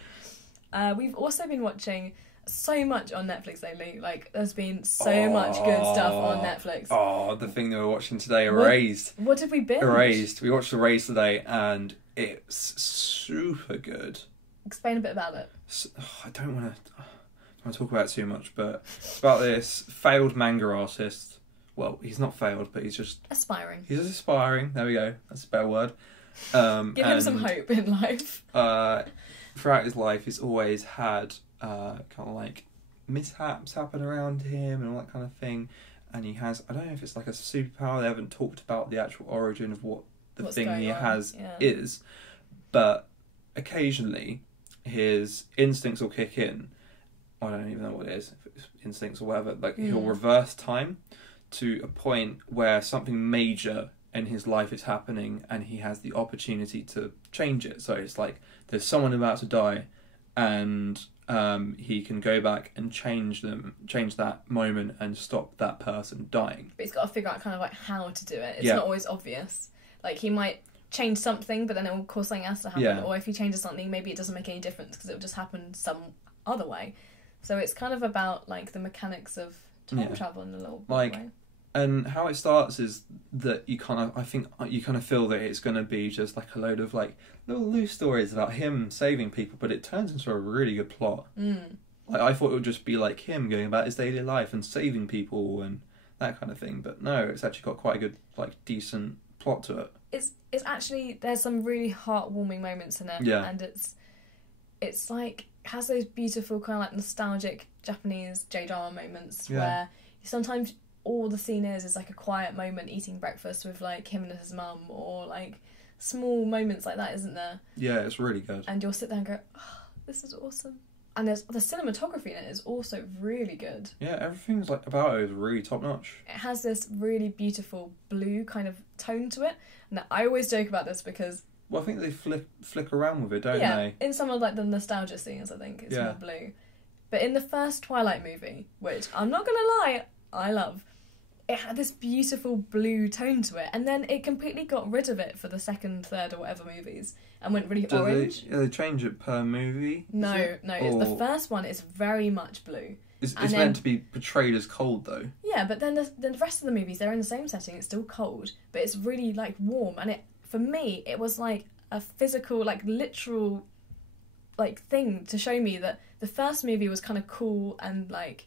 We've also been watching so much on Netflix lately. Like, there's been so much good stuff on Netflix. Oh, the thing that we're watching today, Erased. What did we binge? Erased. We watched Erased today, and it's super good. Explain a bit about it. I don't want to talk about it too much, but it's about this failed manga artist. Well, he's not failed, but he's just... Aspiring. He's just aspiring. There we go. That's a better word. Give him some hope in life. Throughout his life, he's always had kind of like mishaps happen around him and all that kind of thing. And he has... I don't know if it's like a superpower. They haven't talked about the actual origin of what the thing he has is. But occasionally, his instincts will kick in. I don't even know what it is. If it's instincts or whatever. Like, he'll reverse time to a point where something major in his life is happening and he has the opportunity to change it. So it's like there's someone about to die and he can go back and change that moment and stop that person dying. But he's got to figure out kind of like how to do it. It's Yeah. not always obvious. Like, he might change something, but then it will cause something else to happen. Yeah. Or if he changes something, maybe it doesn't make any difference because it will just happen some other way. So it's kind of about like the mechanics of time travel in a little like way. And how it starts is that you kind of feel that it's going to be just like a load of like little loose stories about him saving people, but it turns into a really good plot. Like, I thought it would just be like him going about his daily life and saving people and that kind of thing, but no, it's actually got quite a good, like, decent plot to it. It's actually, there's some really heartwarming moments in it, and it's like has those beautiful kind of like nostalgic Japanese J-drama moments where sometimes all the scene is like a quiet moment eating breakfast with like him and his mum, or like small moments like that, isn't there? Yeah, it's really good. And you'll sit there and go, oh, this is awesome. And there's the cinematography in it is also really good. Yeah, everything's like about it is really top notch. It has this really beautiful blue kind of tone to it. And I always joke about this because... Well, I think they flick around with it, don't they? In some of like the nostalgia scenes, I think it's more blue. But in the first Twilight movie, which I'm not gonna lie, I love, it had this beautiful blue tone to it, and then it completely got rid of it for the second, third, or whatever movies, and went really orange. They change it per movie? No. It's the first one is very much blue. It's meant to be portrayed as cold, though. Yeah, but then the rest of the movies, they're in the same setting, it's still cold, but it's really, like, warm, and for me, it was, like, a physical, like, literal, like, thing to show me that the first movie was kind of cool and, like...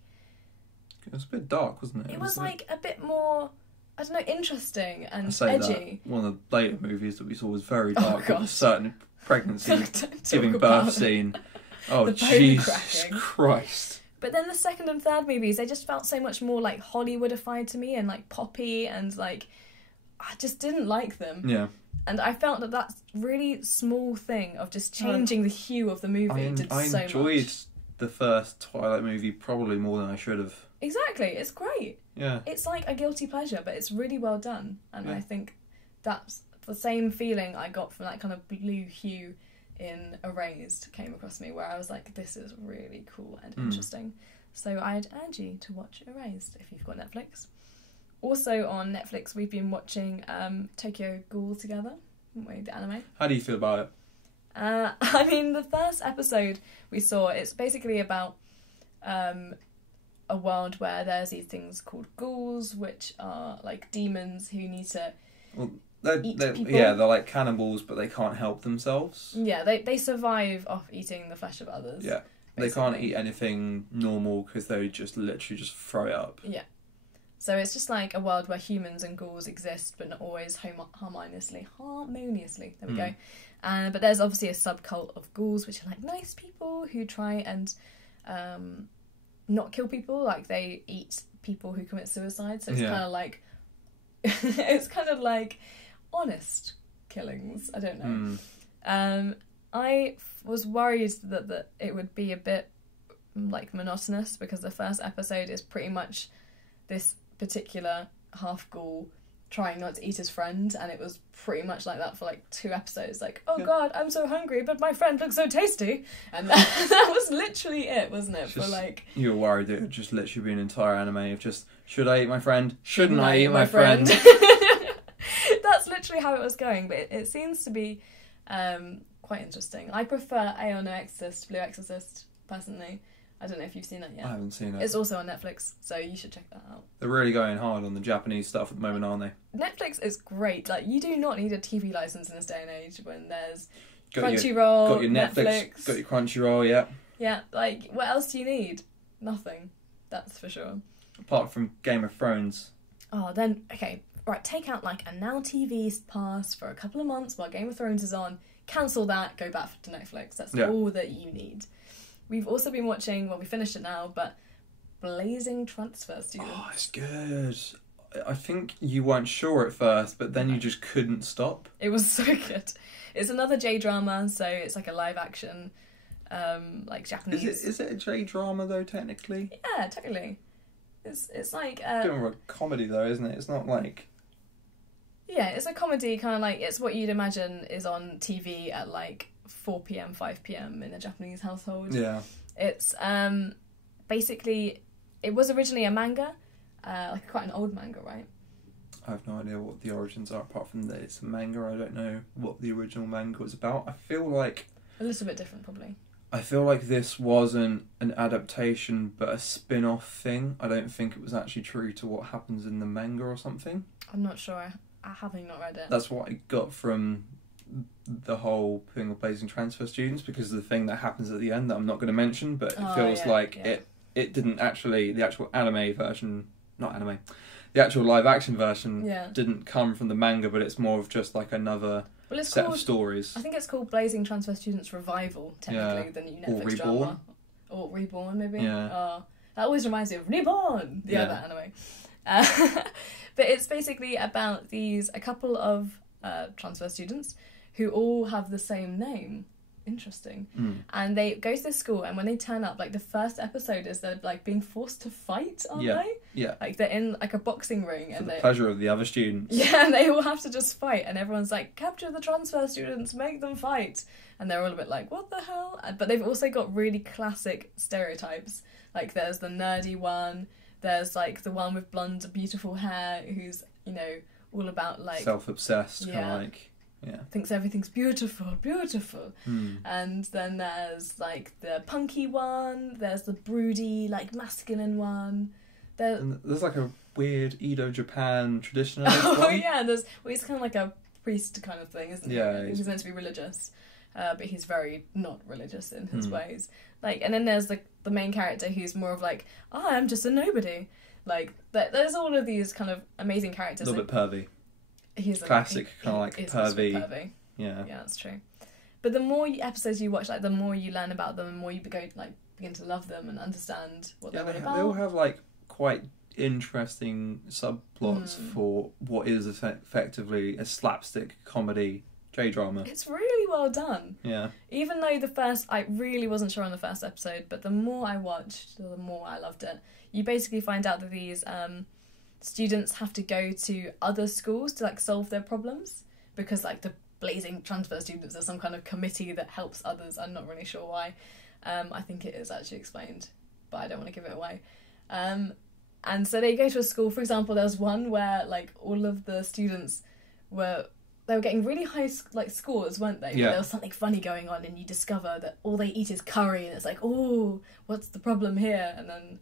It was a bit dark, wasn't it? It was like, a bit more, I don't know, interesting and That. edgy. One of the later movies that we saw was very dark. With a certain pregnancy, giving birth scene. Oh, Jesus Christ. But then the second and third movies, they just felt so much more, like, Hollywoodified to me and, like, poppy and, like... I just didn't like them. Yeah. And I felt that really small thing of just changing the hue of the movie did so much. I enjoyed the first Twilight movie probably more than I should have. Exactly, it's great. Yeah. It's like a guilty pleasure, but it's really well done. And I think that's the same feeling I got from that kind of blue hue in Erased came across me, where I was like, this is really cool and interesting. So I'd urge you to watch Erased if you've got Netflix. Also on Netflix, we've been watching Tokyo Ghoul together, haven't we, the anime. How do you feel about it? I mean, the first episode we saw, it's basically about a world where there's these things called ghouls, which are like demons who need to eat people. Yeah, they're like cannibals, but they can't help themselves. Yeah, they survive off eating the flesh of others. Yeah, basically. They can't eat anything normal because they just literally just throw it up. Yeah. So it's just like a world where humans and ghouls exist, but not always harmoniously. There we go. But there's obviously a subcult of ghouls, which are like nice people who try and not kill people. Like they eat people who commit suicide. So it's kind of like it's kind of like honest killings. I don't know. I was worried that it would be a bit like monotonous, because the first episode is pretty much this particular half ghoul trying not to eat his friend, and it was pretty much like that for like 2 episodes. Like, oh god, I'm so hungry, but my friend looks so tasty, and that was literally it, wasn't it? For like, you were worried that it would just literally be an entire anime of just, should I eat my friend? Shouldn't I eat my friend? That's literally how it was going, but it seems to be quite interesting. I prefer Aeon Exorcist, Blue Exorcist, personally. I don't know if you've seen that yet. I haven't seen it. It's also on Netflix, so you should check that out. They're really going hard on the Japanese stuff at the moment, aren't they? Netflix is great. Like, you do not need a TV license in this day and age when there's Crunchyroll, got your Netflix, got your Crunchyroll, yeah. Yeah, like, what else do you need? Nothing. That's for sure. Apart from Game of Thrones. Oh, then, okay, right, take out like a Now TV pass for a couple of months while Game of Thrones is on, cancel that, go back to Netflix. That's all that you need. We've also been watching, well, we finished it now, but Blazing Transfer Students. Oh, it's good. I think you weren't sure at first, but then you just couldn't stop. It was so good. It's another J-drama, so it's like a live action, like Japanese. Is it a J-drama though, technically? Yeah, technically. It's like... It's doing a comedy though, isn't it? It's not like... Yeah, it's a comedy, kind of like, it's what you'd imagine is on TV at like 4 p.m, 5 p.m. in a Japanese household. Yeah. It's basically, it was originally a manga, like quite an old manga, right? I have no idea what the origins are, apart from that it's a manga. I don't know what the original manga was about. I feel like... A little bit different, probably. I feel like this wasn't an adaptation, but a spin-off thing. I don't think it was actually true to what happens in the manga or something. I'm not sure. I haven't not read it. That's what I got from the whole thing of Blazing Transfer Students, because of the thing that happens at the end that I'm not going to mention, but it feels like it didn't actually, the actual anime version, not anime, the actual live action version didn't come from the manga, but it's more of just like another set of stories. I think it's called Blazing Transfer Students Revival, technically, the new Netflix drama. Or Reborn, maybe. Yeah. That always reminds me of Reborn, the other anime. But it's basically about a couple of transfer students who all have the same name. Interesting. And they go to this school, and when they turn up, like the first episode is they're like being forced to fight, aren't they? Yeah. Like they're in like a boxing ring, for the pleasure of the other students. Yeah, and they all have to just fight, and everyone's like, capture the transfer students, make them fight. And they're all a bit like, what the hell? But they've also got really classic stereotypes. Like there's the nerdy one, there's like the one with blonde, beautiful hair who's, you know, all about like... self-obsessed, kind of like... Yeah. Thinks everything's beautiful. And then there's like the punky one, there's the broody, like masculine one. There's like a weird Edo-Japan traditionalist one. Oh yeah, he's kind of like a priest kind of thing, isn't he? Yeah. He's meant to be religious, but he's very not religious in his ways. Like, and then there's the main character who's more of like, I'm just a nobody. Like, there's all of these kind of amazing characters. A little bit pervy. He's classic kind of like pervy. Yeah, that's true. But the more episodes you watch, like the more you learn about them, and more you begin to love them and understand what they're all about. They all have like quite interesting subplots for what is effectively a slapstick comedy J-drama. It's really well done. Yeah. Even though I really wasn't sure on the first episode, but the more I watched, the more I loved it. You basically find out that these students have to go to other schools to like solve their problems, because like the blazing transfer students are some kind of committee that helps others. I'm not really sure why. I think it is actually explained, but I don't want to give it away. And so they go to a school. For example, there was one where like all of the students were getting really high scores, weren't they? Yeah. But there was something funny going on, and you discover that all they eat is curry, and it's like, oh, what's the problem here? And then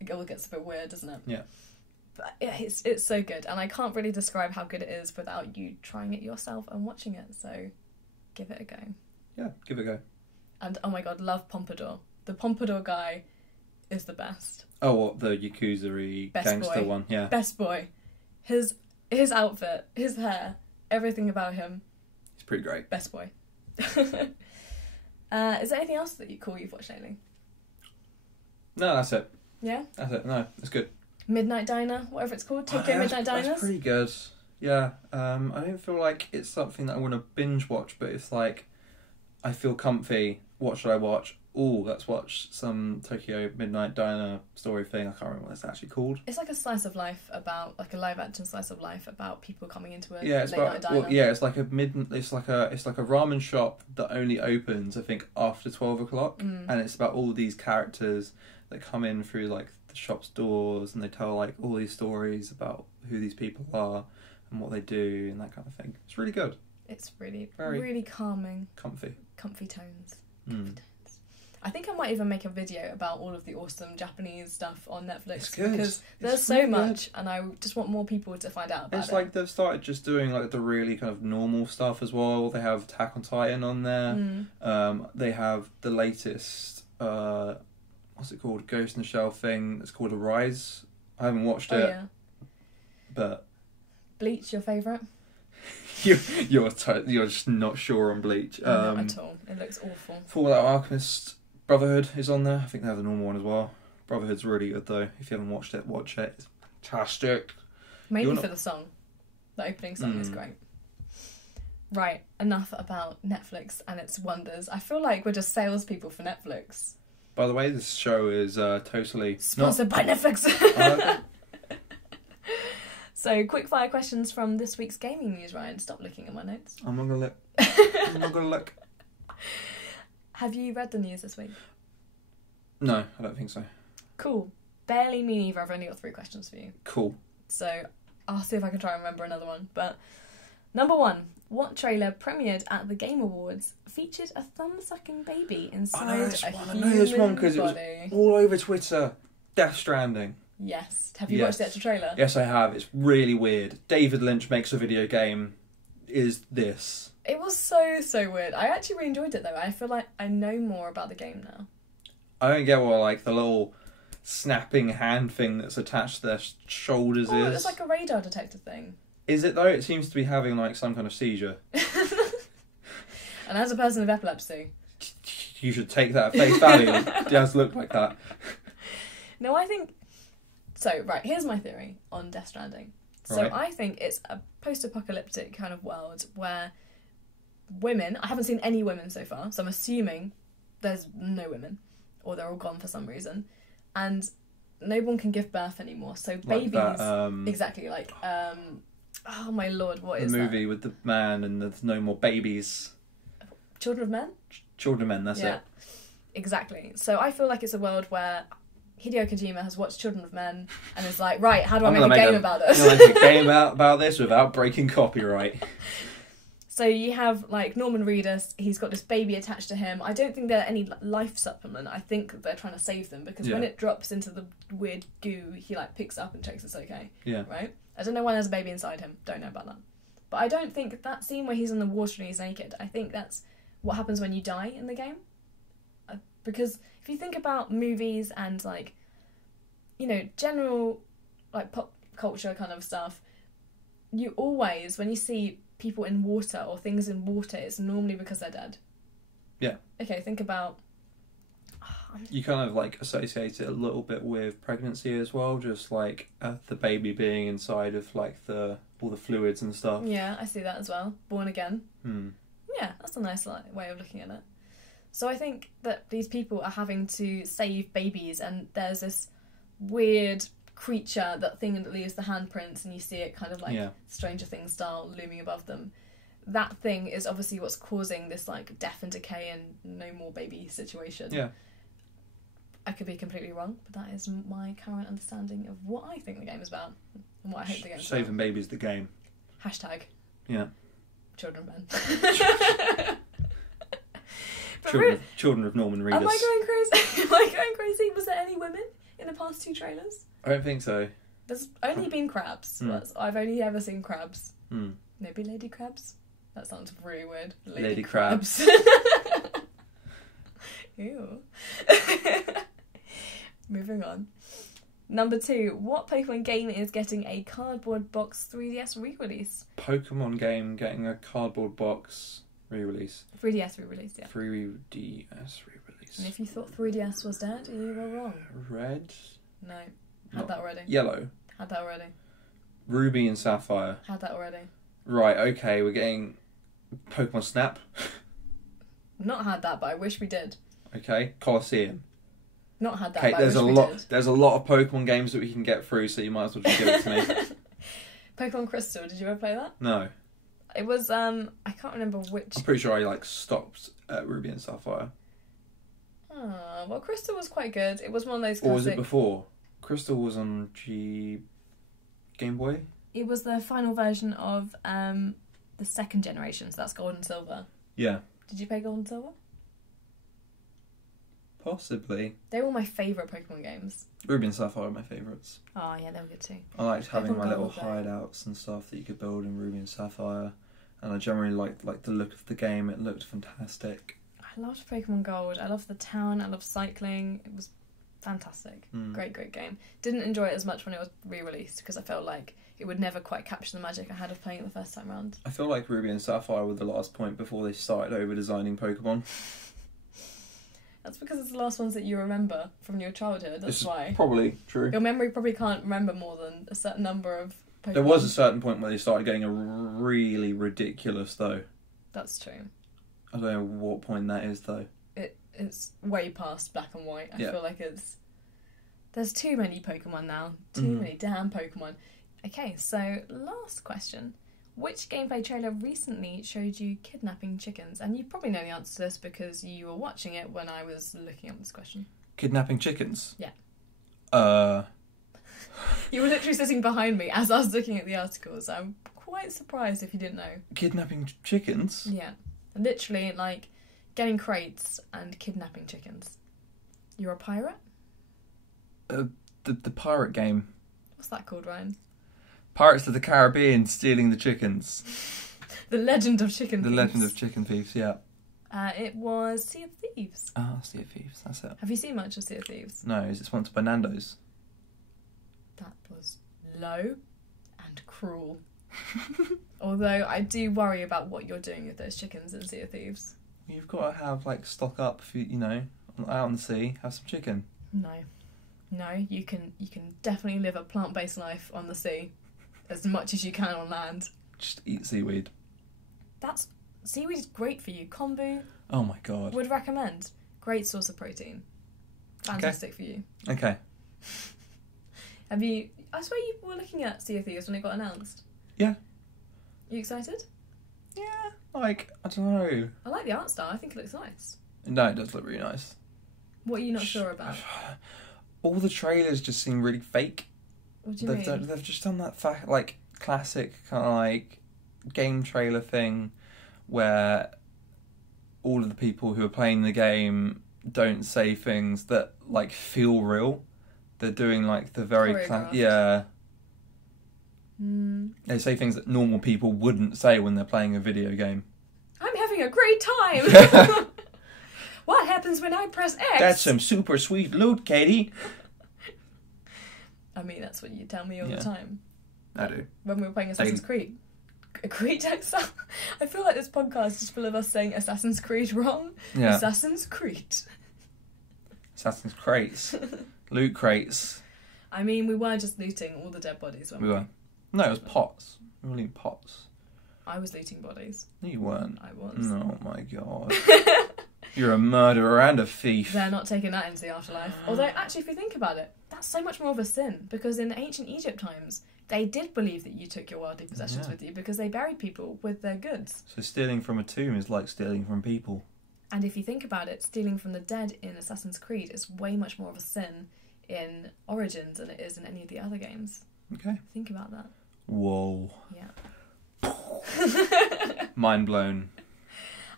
it all gets a bit weird, doesn't it? Yeah. But yeah, it's so good, and I can't really describe how good it is without you trying it yourself and watching it. So, give it a go. Yeah, give it a go. And oh my god, love Pompadour. The Pompadour guy is the best. Oh, what, the Yakuza-y gangster boy. one? Yeah. Best boy. His outfit, his hair, everything about him. It's pretty great. Best boy. Is there anything else that you've watched lately? No, that's it. Yeah? That's it. No, it's good. Midnight Diner, whatever it's called. Tokyo Midnight Diners. That's pretty good. Yeah. I don't feel like it's something that I want to binge watch, but it's like, I feel comfy. What should I watch? Oh, let's watch some Tokyo Midnight Diner story thing. I can't remember what it's actually called. It's like a slice of life about, like a live action slice of life about people coming into a it's late night diner. Well, yeah, it's like a ramen shop that only opens, I think, after 12 o'clock, and it's about all these characters that come in through like the shop's doors, and they tell like all these stories about who these people are and what they do and that kind of thing. It's really good. It's really calming. Comfy tones. I think I might even make a video about all of the awesome Japanese stuff on Netflix. It's good. Because there's so really much, and I just want more people to find out about it. It's like they've started just doing like the really kind of normal stuff as well. They have Attack on Titan on there. They have the latest, what's it called? Ghost in the Shell thing. It's called Urbz. I haven't watched it. Yeah. But Bleach, your favourite? You're just not sure on Bleach. Not at all. It looks awful. Fullmetal Alchemist Brotherhood is on there. I think they have the normal one as well. Brotherhood's really good though. If you haven't watched it, watch it. It's fantastic. Mainly for the song. The opening song is great. Right, enough about Netflix and its wonders. I feel like we're just salespeople for Netflix. By the way, this show is totally sponsored by Netflix. Okay. So, quick fire questions from this week's gaming news, Ryan. Stop looking at my notes. I'm not gonna look. Have you read the news this week? No, I don't think so. Cool. Barely me neither. I've only got 3 questions for you. Cool. So, I'll see if I can try and remember another one. But, number 1. What trailer premiered at the Game Awards featured a thumb-sucking baby inside a human body? I know this one because it was all over Twitter. Death Stranding. Yes. Have you watched the actual trailer? Yes, I have. It's really weird. David Lynch makes a video game. Is this? It was so weird. I actually really enjoyed it though. I feel like I know more about the game now. I don't get what like the little snapping hand thing that's attached to their shoulders is. It's like a radar detector thing. Is it though? It seems to be having like some kind of seizure. And as a person with epilepsy, you should take that at face value. It does look like that. No, I think... So, right, here's my theory on Death Stranding. So Right. I think it's a post-apocalyptic kind of world where women... I haven't seen any women so far, so I'm assuming there's no women, or they're all gone for some reason. And no one can give birth anymore, so babies... Like that, exactly, like... oh my lord, what is the that? movie with the man and there's no more babies. Children of Men? Children of Men, that's it. Exactly. So I feel like it's a world where Hideo Kojima has watched Children of Men and is like, right, how do I make a game about this? I'm going to make a game about this without breaking copyright. So you have, like, Norman Reedus, he's got this baby attached to him. I don't think they're any life supplement. I think they're trying to save them because when it drops into the weird goo, he, like, picks up and checks it's okay. Yeah. Right? I don't know why there's a baby inside him. Don't know about that. But I don't think that scene where he's in the water and he's naked, I think that's what happens when you die in the game. Because if you think about movies and, like, you know, general, like, pop culture kind of stuff, you always, when you see people in water or things in water, it's normally because they're dead. Yeah. Okay, think about... you kind of like associate it a little bit with pregnancy as well, just like the baby being inside of like all the fluids and stuff. Yeah, I see that as well. Born again. Hmm. Yeah, that's a nice way of looking at it. So I think that these people are having to save babies, and there's this weird creature, that thing that leaves the handprints, and you see it kind of like Stranger Things style looming above them. That thing is obviously what's causing this like death and decay and no more baby situation. Yeah. I could be completely wrong, but that is my current understanding of what I think the game is about and what I hope the game is about. Saving babies the game. Hashtag. Yeah. Children Ben. Children of Norman readers. Am I going crazy? Am I going crazy? Was there any women in the past 2 trailers? I don't think so. There's only been crabs. I've only ever seen crabs. Maybe lady crabs? That sounds really weird. Lady crabs. Ew. Moving on. Number 2. What Pokemon game is getting a cardboard box 3DS re-release? Pokemon game getting a cardboard box re-release. 3DS re-release, yeah. 3DS re-release. And if you thought 3DS was dead, you were wrong. Red? No. Had that already. Yellow? Had that already. Ruby and Sapphire? Had that already. Right, okay, we're getting Pokemon Snap. Not had that, but I wish we did. Okay, Colosseum. Not had that, okay, but I wish we did. There's a lot of Pokemon games that we can get through, so you might as well just give it to me. Pokemon Crystal, did you ever play that? No. It was, I can't remember which... I'm pretty sure I, like, stopped at Ruby and Sapphire. Oh, well, Crystal was quite good. It was one of those classic... Or was it before? Crystal was on Game Boy? It was the final version of the second generation, so that's Gold and Silver. Yeah. Did you play Gold and Silver? Possibly. They were my favourite Pokemon games. Ruby and Sapphire are my favourites. Oh, yeah, they were good too. I liked having Pokemon my little Gold, though. hideouts and stuff that you could build in Ruby and Sapphire. And I generally liked the look of the game. It looked fantastic. I loved Pokemon Gold. I loved the town. I loved cycling. It was fantastic. Great game. Didn't enjoy it as much when it was re-released because I felt like it would never quite capture the magic I had of playing it the first time round. I feel like Ruby and Sapphire were the last point before they started over-designing Pokemon. That's because it's the last ones that you remember from your childhood. That's why. Probably true. Your memory probably can't remember more than a certain number of Pokemon. There was a certain point where they started getting really ridiculous, though. That's true. I don't know what point that is, though. It's way past black and white. I Yeah. feel like there's too many Pokemon now. Too many damn Pokemon. Okay, so last question. Which gameplay trailer recently showed you kidnapping chickens? And you probably know the answer to this because you were watching it when I was looking up this question. Kidnapping chickens? Yeah. You were literally sitting behind me as I was looking at the articles. I'm quite surprised if you didn't know. Kidnapping chickens? Yeah. Literally, like, getting crates and kidnapping chickens. You're a pirate? The pirate game. What's that called, Ryan? Pirates of the Caribbean stealing the chickens. The Legend of Chicken Thieves. The Legend of Chicken Thieves, yeah. It was Sea of Thieves. Ah, Sea of Thieves, that's it. Have you seen much of Sea of Thieves? No, is it sponsored by Nando's? That was low and cruel. Although I do worry about what you're doing with those chickens in Sea of Thieves. You've got to have, like, stock up, if you know, out on the sea, have some chicken. No, you can definitely live a plant-based life on the sea as much as you can on land. Just eat seaweed. Seaweed is great for you. Kombu. Oh my god. Would recommend. Great source of protein. Fantastic for you. Okay. I swear you were looking at Sea of Thieves when it got announced. Yeah. You excited? Yeah, like, I don't know. I like the art style. I think it looks nice. No, it does look really nice. What are you not sure about? All the trailers just seem really fake. What do you mean? They've just done that like classic kind of like game trailer thing where all of the people who are playing the game don't say things that like feel real. They're doing like the very yeah. They say things that normal people wouldn't say when they're playing a video game. I'm having a great time. What happens when I press X? That's some super sweet loot, Katie. I mean, that's what you tell me all the time. I do. When we were playing Assassin's Creed. Creed Exile. I feel like this podcast is full of us saying Assassin's Creed wrong. Yeah. Assassin's Creed. Assassin's crates. Loot crates. I mean, we were just looting all the dead bodies, weren't we? We were. No, it was pots. We were looting pots. I was looting bodies. No, you weren't. I was. Oh my god. You're a murderer and a thief. They're not taking that into the afterlife. Although, actually, if you think about it, that's so much more of a sin, because in ancient Egypt times, they did believe that you took your worldly possessions with you because they buried people with their goods. So stealing from a tomb is like stealing from people. And if you think about it, stealing from the dead in Assassin's Creed is way much more of a sin in Origins than it is in any of the other games. Okay. Think about that. Whoa. Yeah. Mind blown.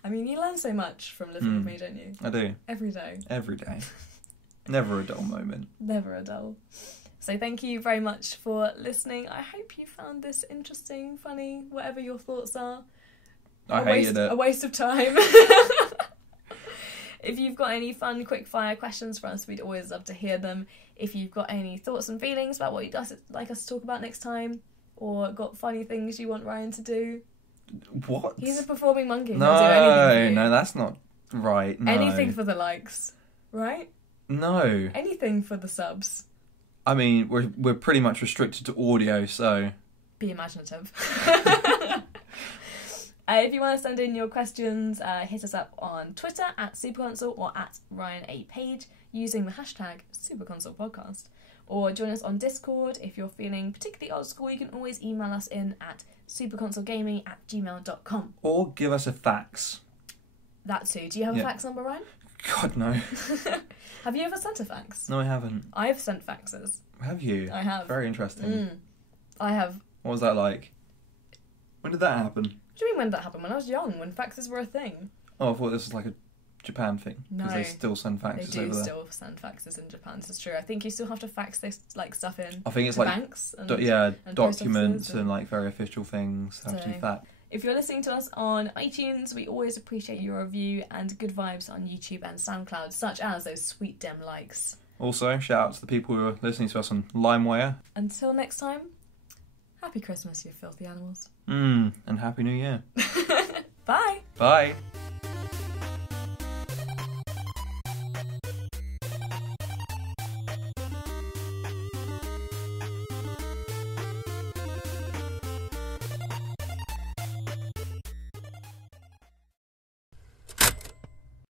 I mean, you learn so much from living with me, don't you? I do. Every day. Every day. Never a dull moment. Never a dull. So thank you very much for listening. I hope you found this interesting, funny, whatever your thoughts are. I hated it. A waste of time. If you've got any fun, quick-fire questions for us, we'd always love to hear them. If you've got any thoughts and feelings about what you'd like us to talk about next time, or got funny things you want Ryan to do. What? He's a performing monkey. No, He'll do anything for you. no, that's not right. No. Anything for the likes, right? No. Anything for the subs. I mean, we're pretty much restricted to audio, so... Be imaginative. If you want to send in your questions, hit us up on Twitter at Superconsole or at Ryan A. Page using the hashtag SuperConsolePodcast. Or join us on Discord. If you're feeling particularly old school, you can always email us in at superconsolegaming@gmail.com. Or give us a fax. That too. Do you have a fax number, Ryan? God, no. Have you ever sent a fax? No, I haven't. I've sent faxes. Have you? I have. Very interesting. I have. What was that like? When did that happen? What do you mean when did that happen? When I was young, when faxes were a thing. Oh, I thought this was like a Japan thing. Because No. they still send faxes They do over there. still send faxes in Japan, this is true. I think you still have to fax this like stuff in. I think it's to like banks and, and post documents offices and like very official things have to be So- faxed. If you're listening to us on iTunes, we always appreciate your review and good vibes on YouTube and SoundCloud, such as those sweet dim likes. Also, shout out to the people who are listening to us on LimeWire. Until next time, happy Christmas, you filthy animals. And Happy New Year. Bye! Bye.